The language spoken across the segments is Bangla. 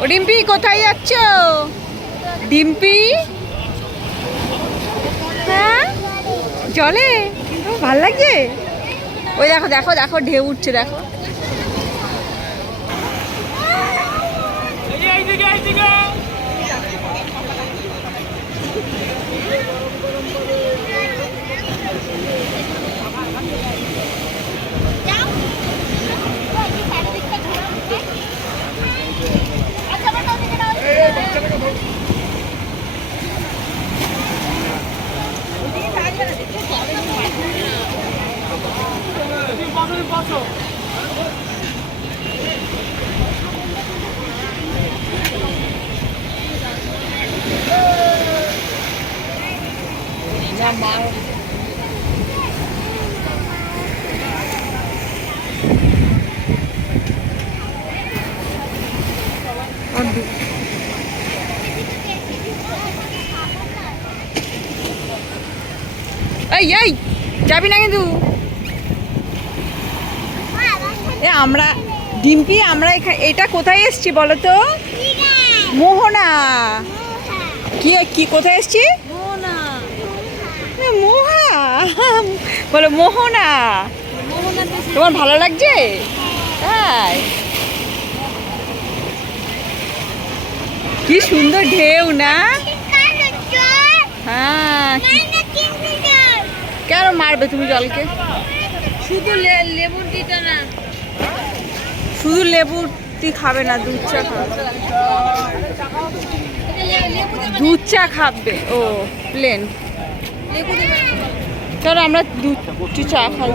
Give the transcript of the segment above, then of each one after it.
ও ডিম্পি কোথায় যাচ্ছ? ডিম্পি হ্যাঁ জলে ভাল লাগছে। ওই দেখো দেখো দেখো ঢেউ উঠছে দেখো। এই এই যাবি না কিন্তু। আমরা ডিম্পি আমরা এটা কোথায় এসছি বলো তো? মোহনা। কি কি কোথায় এসছি? মোহা বলো মোহনা। তোমার ভালো লাগছে? তাই কি সুন্দর ঢেউ না? হ্যাঁ কেন মারবে তুমি জলকে? শুধু লেবুর দিটা না, শুধু লেবুর খাবে না, দুধ চা খাবে। দুধ চা খাবে ও প্লেন। চলো আমরা দুধ চা খাই।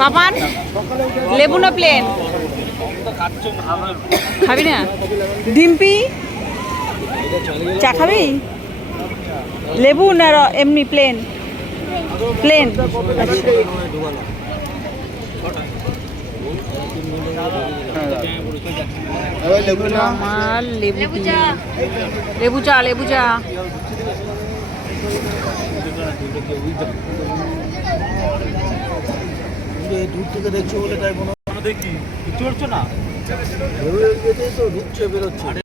পাপান লেবু না প্লেন খাবি না? ডিম্পি চা খাবি? লেবু না এমনি প্লেন? প্লেন। আমার লেবু চা, লেবু চা, লেবু চা। দূর থেকে দেখছো বলে তাই মনে হয় দেখি চড়ছো না, তো ঢুকছে বেরোচ্ছে।